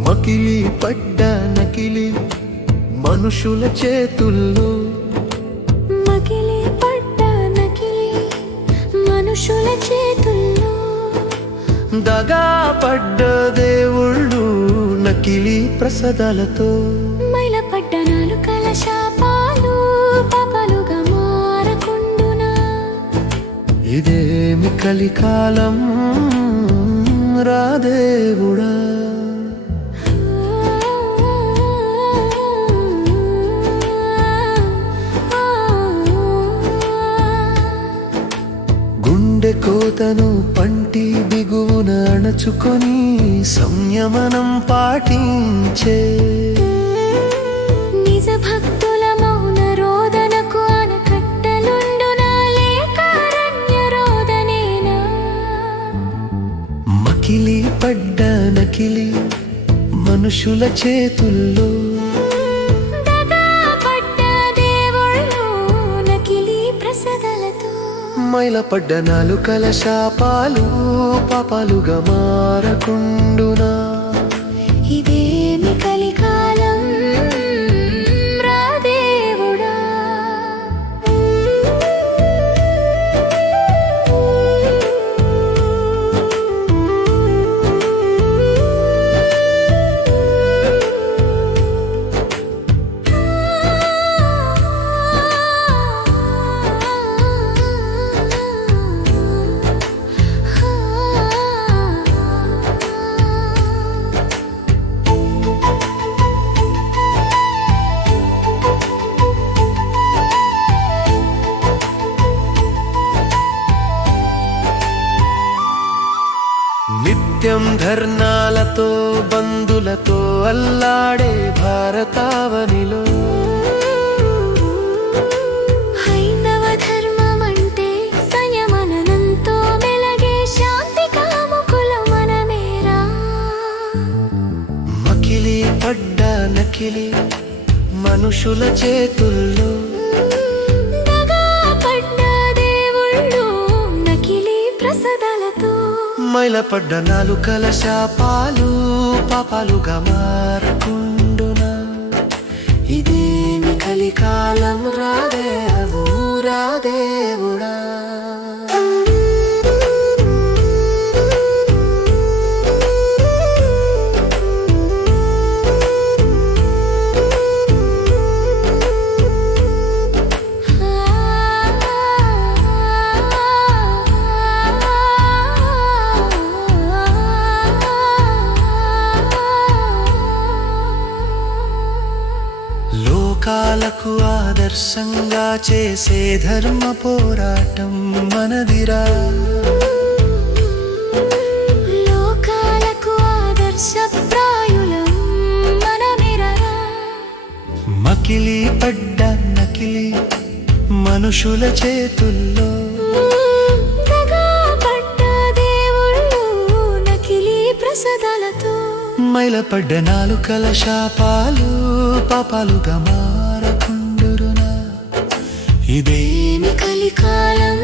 మకిలి పడ్డ నకిలి మనుషుల చేతుల్లో మనుషుల చేతుల్లో. దగా పడ్డ దేవుళ్ళు నకిలీ ప్రసదాలతో. మైలపడ్డ నాలుకల శాపాలు పాపాలుగా మారకుండునా. ఇదేమి కలికాలం రాదేవుడా గుండె కోతను పంటి బిగువున అణచుకొని సంయమనం పాటించే. నిజ భక్తుల మౌన రోదనకు రోదనేనా మకిలి పడ్డ నకిలి మనుషుల చేతుల్లో మైలపడ్డ నాలుకల శాపాలు పాపాలుగా మారకుండునా. ఇదేమి కలికాలం? నిత్యం ధర్నాలతో బంధులతో అల్లాడే భారతావనిలో. పడ్డ నకిలి మనుషుల చేతుల్లో మైలపడ్డ నాలుకల శాపాలు పాపాలుగా మారకుండునా ఇదేమి కలికాలం రా లోకాలకు ఆదర్శంగా చేసే ధర్మ పోరాటం మనదిరా. లోకాలకు ఆదర్శప్రాయులం మనమిరా. మకిలి పడ్డ నకిలి మనుషుల చేతుల్లో. మైలపడ్డ నాలుకల శాపాలు పాపాలుగా మారకుండురునా ఇదేమి కలికాలం